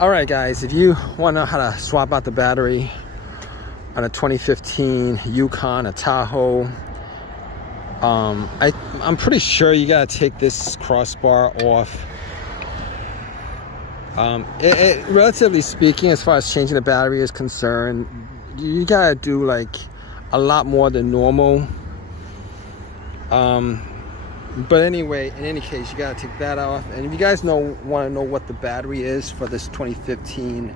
All right, guys, if you want to know how to swap out the battery on a 2015 Yukon, a Tahoe, I'm pretty sure you got to take this crossbar off. Relatively speaking, as far as changing the battery is concerned, you got to do like a lot more than normal. But anyway, in any case, you got to take that off. And if you guys want to know what the battery is for this 2015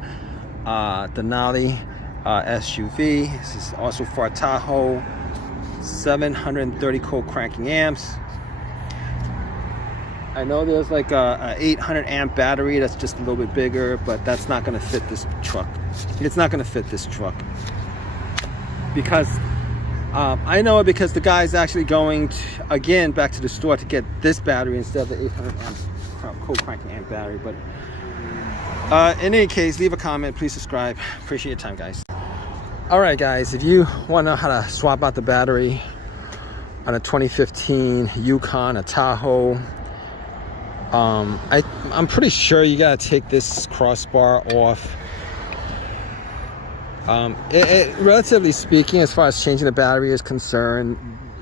Denali SUV, this is also for a Tahoe, 730 cold cranking amps. I know there's like a 800 amp battery that's just a little bit bigger, but that's not going to fit this truck. It's not going to fit this truck because I know it because the guy's actually going again back to the store to get this battery instead of the 800 amp cold cranking amp battery. But in any case, leave a comment, please subscribe. Appreciate your time, guys. All right, guys, if you want to know how to swap out the battery on a 2015 Yukon, a Tahoe, I'm pretty sure you got to take this crossbar off. Relatively speaking, as far as changing the battery is concerned,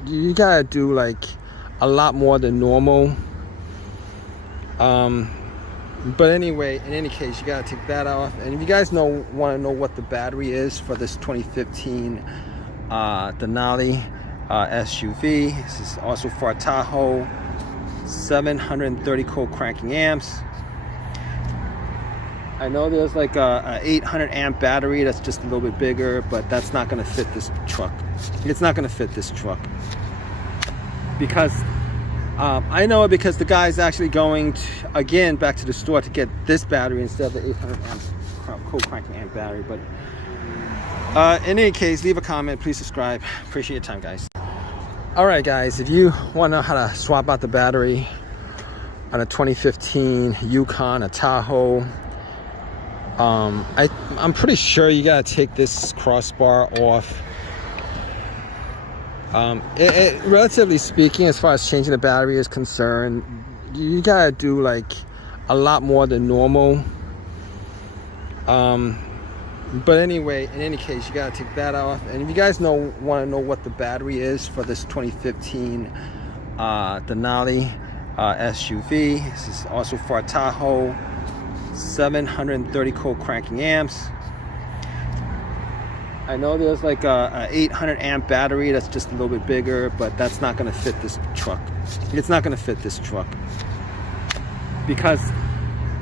you got to do like a lot more than normal. But anyway, in any case, you got to take that off. And if you guys want to know what the battery is for this 2015 Denali SUV, this is also for a Tahoe, 730 cold cranking amps. I know there's like a 800 amp battery that's just a little bit bigger, but that's not going to fit this truck. It's not going to fit this truck because I know it because the guy's actually going again back to the store to get this battery instead of the 800 amp cold cranking amp battery. But in any case, leave a comment, please subscribe. Appreciate your time, guys. All right, guys, if you want to know how to swap out the battery on a 2015 Yukon, a Tahoe, I'm pretty sure you got to take this crossbar off. Relatively speaking, as far as changing the battery is concerned, you got to do like a lot more than normal. But anyway, in any case, you got to take that off. And if you guys want to know what the battery is for this 2015 Denali SUV, this is also for a Tahoe, 730 cold cranking amps. I know there's like a 800 amp battery that's just a little bit bigger, but that's not going to fit this truck. It's not going to fit this truck because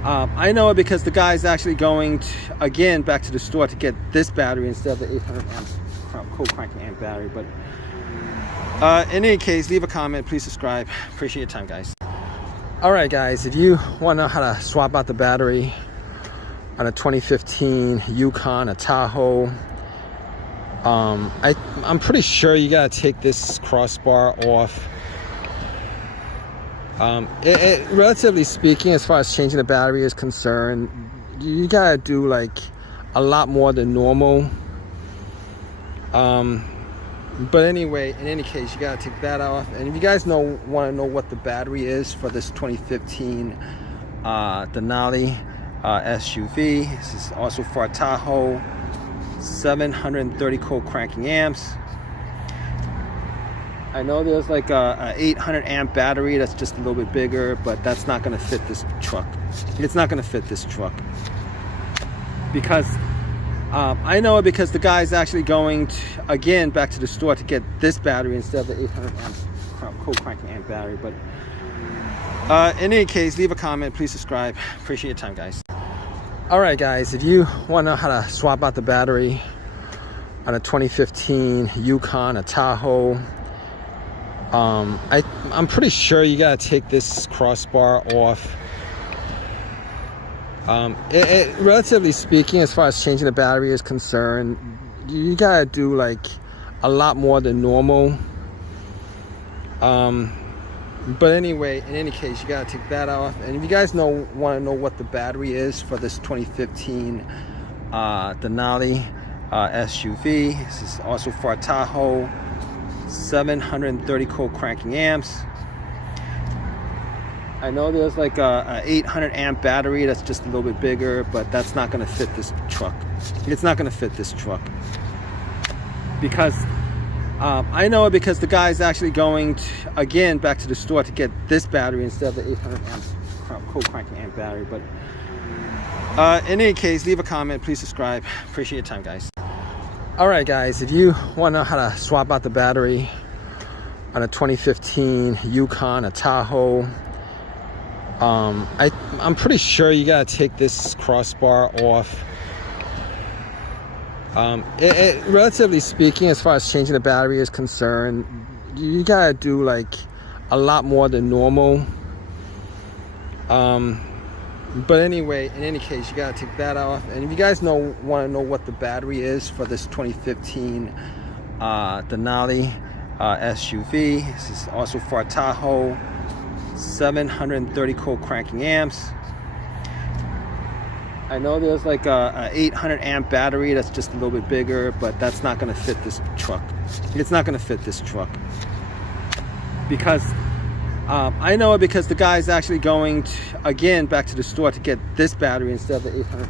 I know it because the guy's actually going again back to the store to get this battery instead of the 800 amp cold cranking amp battery. But in any case, leave a comment, please subscribe. Appreciate your time, guys. All right, guys, if you want to know how to swap out the battery on a 2015 Yukon, a Tahoe, I'm pretty sure you got to take this crossbar off. Relatively speaking, as far as changing the battery is concerned, you got to do like a lot more than normal. But anyway, in any case, you got to take that off. And if you guys want to know what the battery is for this 2015 Denali SUV, this is also for a Tahoe, 730 cold cranking amps. I know there's like a 800 amp battery that's just a little bit bigger, but that's not going to fit this truck. It's not going to fit this truck because I know it because the guy's actually going again back to the store to get this battery instead of the 800 amp cold cranking amp battery. But in any case, leave a comment, please subscribe. Appreciate your time, guys. All right, guys, if you want to know how to swap out the battery on a 2015 Yukon, a Tahoe, I'm pretty sure you got to take this crossbar off. Relatively speaking, as far as changing the battery is concerned, you got to do like a lot more than normal. But anyway, in any case, you got to take that off. And if you guys want to know what the battery is for this 2015 Denali SUV, this is also for a Tahoe, 730 cold cranking amps. I know there's like a 800 amp battery that's just a little bit bigger, but that's not going to fit this truck. It's not going to fit this truck because I know it because the guy's actually going again back to the store to get this battery instead of the 800 amp co-cranking amp battery. But in any case, leave a comment, please subscribe. Appreciate your time, guys. All right, guys, if you want to know how to swap out the battery on a 2015 Yukon, a Tahoe, I'm pretty sure you gotta take this crossbar off. Relatively speaking, as far as changing the battery is concerned, you gotta do like a lot more than normal. But anyway, in any case, you gotta take that off. And if you guys want to know what the battery is for this 2015 Denali SUV, this is also for a Tahoe. 730 co-cranking amps. I know there's like a 800 amp battery that's just a little bit bigger, but that's not going to fit this truck. It's not going to fit this truck because I know it because the guy's actually going again back to the store to get this battery instead of the 800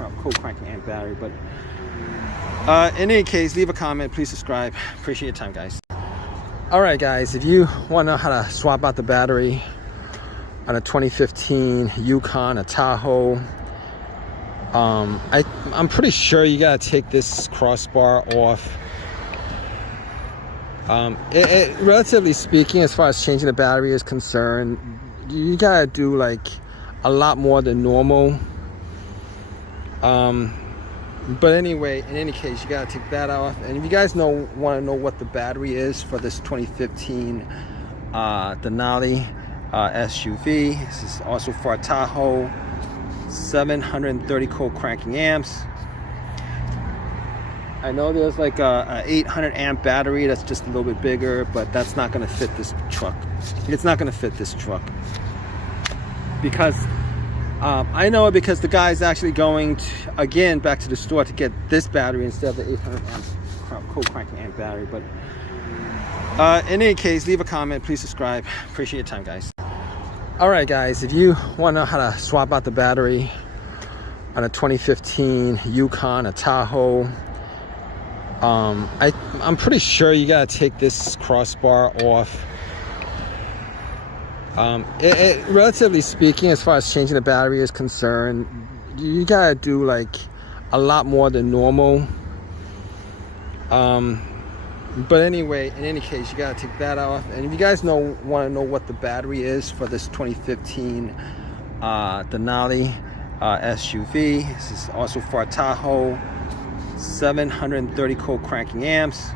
amp co-cranking amp battery. But in any case, leave a comment, please subscribe. Appreciate your time, guys. All right, guys, if you want to know how to swap out the battery on a 2015 Yukon, a Tahoe, I'm pretty sure you gotta take this crossbar off. Relatively speaking, as far as changing the battery is concerned, you gotta do like a lot more than normal. But anyway, in any case, you gotta take that off. And if you guys want to know what the battery is for this 2015 Denali SUV, this is also for a Tahoe. 730 co-cranking amps. I know there's like a 800 amp battery that's just a little bit bigger, but that's not going to fit this truck. It's not going to fit this truck because I know it because the guy's actually going again back to the store to get this battery instead of the 800 amp co-cranking amp battery. But in any case, leave a comment, please subscribe. Appreciate your time, guys. All right, guys, if you want to know how to swap out the battery on a 2015 Yukon, a Tahoe, I'm pretty sure you gotta take this crossbar off. Relatively speaking, as far as changing the battery is concerned, you gotta do like a lot more than normal. But anyway, in any case, you gotta take that off. And if you guys want to know what the battery is for this 2015 Denali SUV, this is also for a Tahoe. 730 co-cranking amps.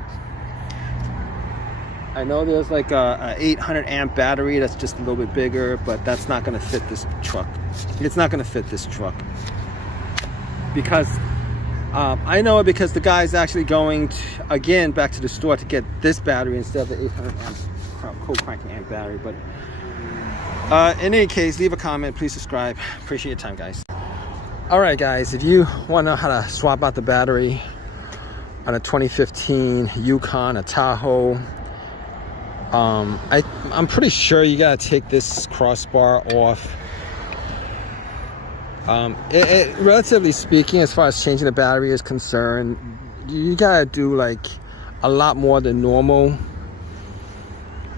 I know there's like a 800 amp battery that's just a little bit bigger, but that's not going to fit this truck. It's not going to fit this truck because I know it because the guy's actually going again back to the store to get this battery instead of the 800 amp co-cranking amp battery. But in any case, leave a comment, please subscribe. Appreciate your time, guys. All right, guys, if you want to know how to swap out the battery on a 2015 Yukon, a Tahoe, I'm pretty sure you gotta take this crossbar off. Relatively speaking, as far as changing the battery is concerned, you gotta do like a lot more than normal.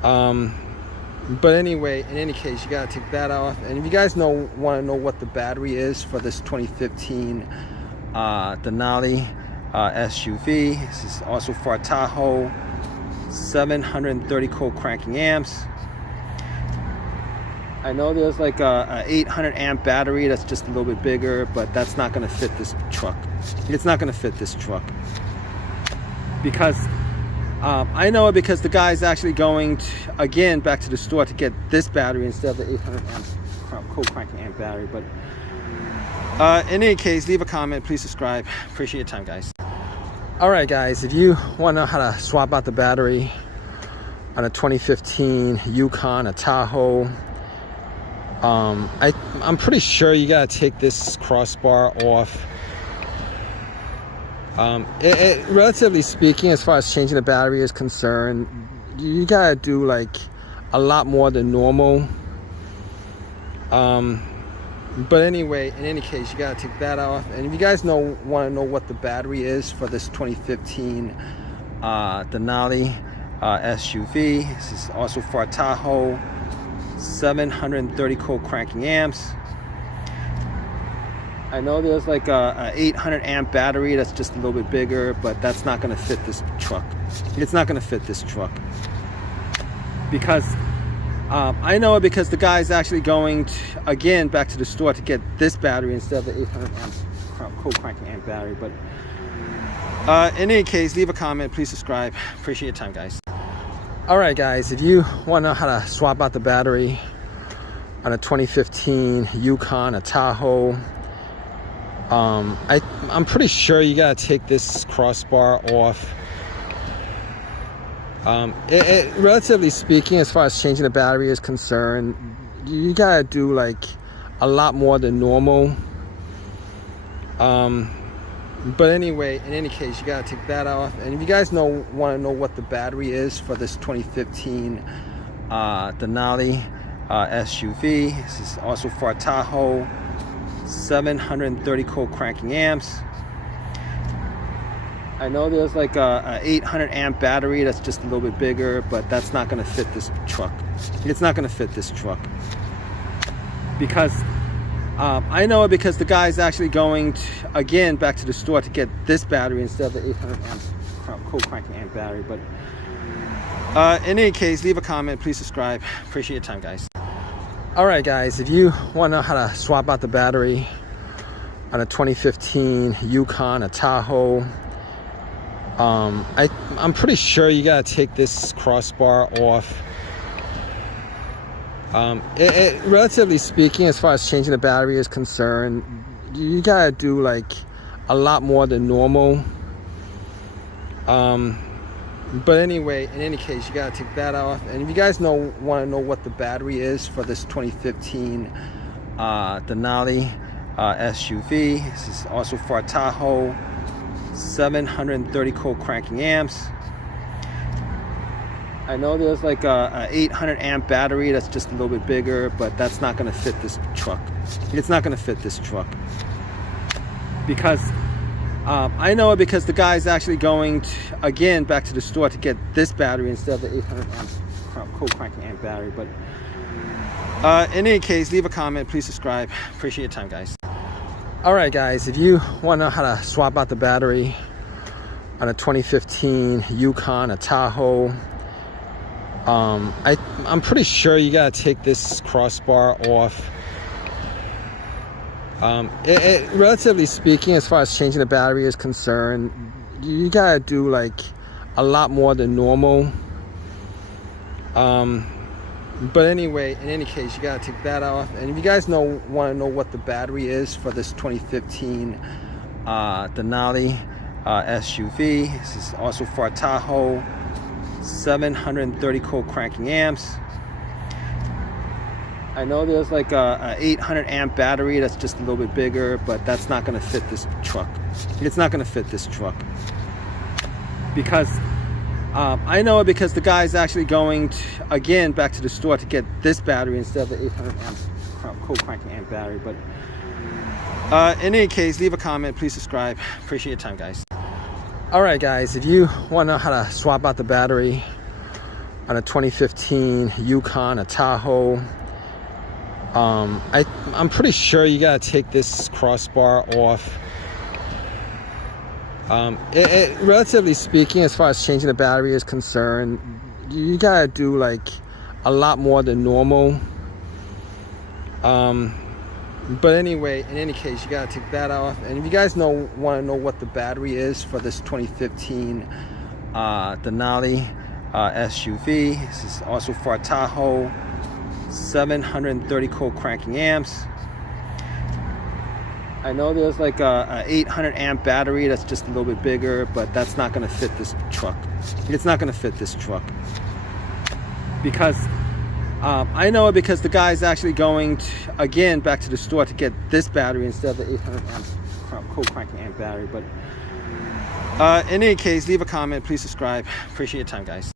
But anyway, in any case, you gotta take that off. And if you guys want to know what the battery is for this 2015 Denali SUV, this is also for a Tahoe. 730 co-cranking amps. I know there's like a 800 amp battery that's just a little bit bigger, but that's not going to fit this truck. It's not going to fit this truck because I know it because the guy's actually going again back to the store to get this battery instead of the 800 amp co-cranking amp battery. But in any case, leave a comment, please subscribe. Appreciate your time, guys. All right, guys, if you want to know how to swap out the battery on a 2015 Yukon, a Tahoe, I'm pretty sure you gotta take this crossbar off. Relatively speaking, as far as changing the battery is concerned, you gotta do like a lot more than normal. But anyway, in any case, you gotta take that off. And if you guys want to know what the battery is for this 2015 Denali SUV, this is also for a Tahoe, 730 co-cranking amps. I know there's like a 800 amp battery that's just a little bit bigger, but that's not going to fit this truck. It's not going to fit this truck because I know it because the guy's actually going again back to the store to get this battery instead of the 800 amp co-cranking amp battery. But in any case, leave a comment, please subscribe. Appreciate your time, guys. All right, guys, if you want to know how to swap out the battery on a 2015 Yukon, a Tahoe, I'm pretty sure you gotta take this crossbar off. Relatively speaking, as far as changing the battery is concerned, you gotta do like a lot more than normal. But anyway, in any case, you gotta take that off. And if you guys want to know what the battery is for this 2015 Denali SUV, this is also for a Tahoe, 730 co-cranking amps. I know there's like a 800 amp battery that's just a little bit bigger, but that's not going to fit this truck. It's not going to fit this truck because I know it because the guy's actually going again back to the store to get this battery instead of the 800 amp co-cranking amp battery. But in any case, leave a comment, please subscribe. Appreciate your time, guys. All right, guys, if you want to know how to swap out the battery on a 2015 Yukon, a Tahoe, I'm pretty sure you gotta take this crossbar off. Relatively speaking, as far as changing the battery is concerned, you gotta do like a lot more than normal. But anyway, in any case, you gotta take that off. And if you guys want to know what the battery is for this 2015 Denali SUV, this is also for a Tahoe, 730 co-cranking amps. I know there's like a 800 amp battery that's just a little bit bigger, but that's not going to fit this truck. It's not going to fit this truck because I know it because the guy's actually going again back to the store to get this battery instead of the 800 amp co-cranking amp battery. But in any case, leave a comment, please subscribe. Appreciate your time, guys. All right, guys, if you want to know how to swap out the battery on a 2015 Yukon, a Tahoe, I'm pretty sure you gotta take this crossbar off. Relatively speaking, as far as changing the battery is concerned, you gotta do like a lot more than normal. But anyway, in any case, you gotta take that off. And if you guys want to know what the battery is for this 2015 Denali SUV, this is also for a Tahoe, 730 co-cranking amps. I know there's like a 800 amp battery that's just a little bit bigger, but that's not going to fit this truck. It's not going to fit this truck because I know it because the guy's actually going again back to the store to get this battery instead of the 800 amp co-cranking amp battery. But in any case, leave a comment, please subscribe. Appreciate your time, guys. All right, guys, if you want to know how to swap out the battery on a 2015 Yukon, a Tahoe, I'm pretty sure you gotta take this crossbar off. Relatively speaking, as far as changing the battery is concerned, you gotta do like a lot more than normal. But anyway, in any case, you gotta take that off. And if you guys want to know what the battery is for this 2015 Denali SUV, this is also for a Tahoe, 730 co-cranking amps. I know there's like a 800 amp battery that's just a little bit bigger, but that's not going to fit this truck. It's not going to fit this truck because I know it because the guy's actually going again back to the store to get this battery instead of the 800 amp co-cranking amp battery. But in any case, leave a comment, please subscribe. Appreciate your time, guys.